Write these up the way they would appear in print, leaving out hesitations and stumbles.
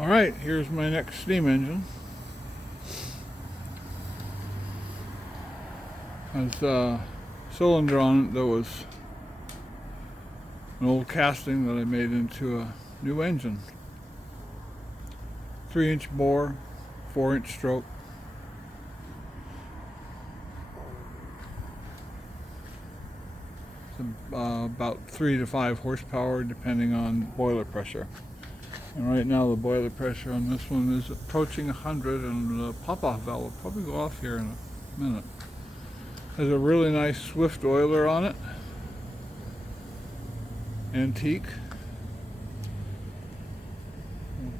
Alright, here's my next steam engine. Has a cylinder on it that was an old casting that I made into a new engine. 3-inch bore, 4-inch stroke. It's about 3 to 5 horsepower depending on boiler pressure. And right now the boiler pressure on this one is approaching 100, and the pop-off valve will probably go off here in a minute. Has a really nice Swift oiler on it. Antique.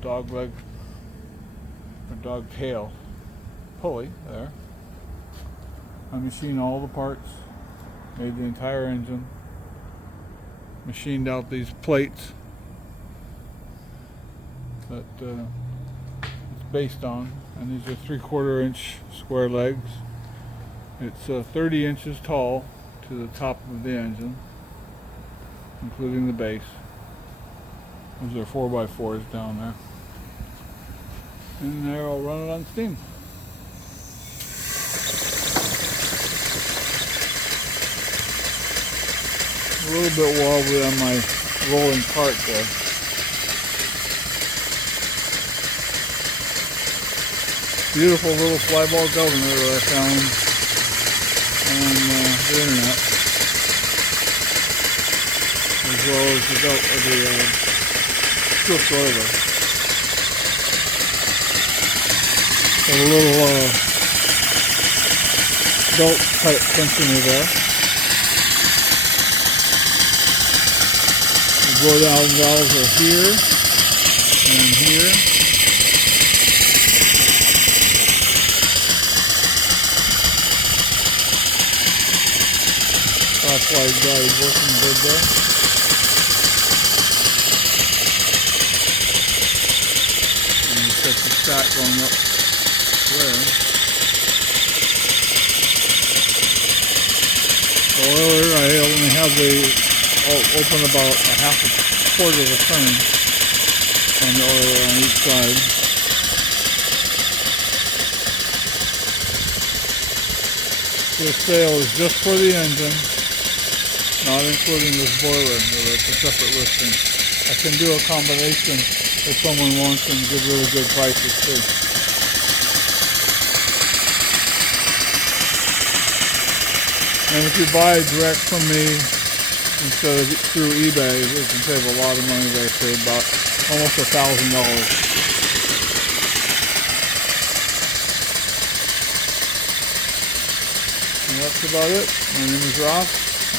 Dog leg or dog tail pulley there. I machined all the parts, made the entire engine, machined out these plates that it's based on, and these are 3/4 inch square legs. It's 30 inches tall to the top of the engine, including the base. Those are 4x4s down there. And there I'll run it on steam. A little bit wobbly on my rolling cart there. Beautiful little flyball governor that I found on the internet, as well as the Swift oiler. Got a little belt type tensioner there. The blow down valves are here and here. Flashlight guy is working good there. And you set the stack going up there. The oiler, I only have open about a half a quarter of a turn on the oiler on each side. This sale is just for the engine, not including this boiler. It's a separate listing. I can do a combination if someone wants and give really good prices too. And if you buy direct from me instead of through eBay, you can save a lot of money there too, about almost $1,000. And that's about it. My name is Ross.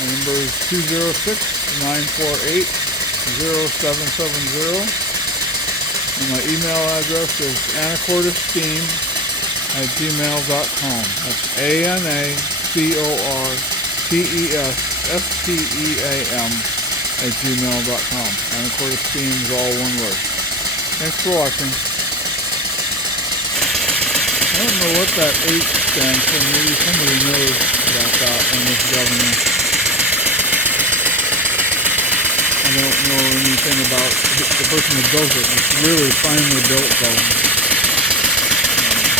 My number is 206-948-0770. And my email address is anacortesteam@gmail.com. That's anacortesteam@gmail.com. Anacortesteam is all one word. Thanks for watching. I don't know what that H stands for. Maybe somebody knows about that in this government. I don't know anything about the person who does it. It's really finely built though.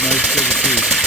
Nice little piece.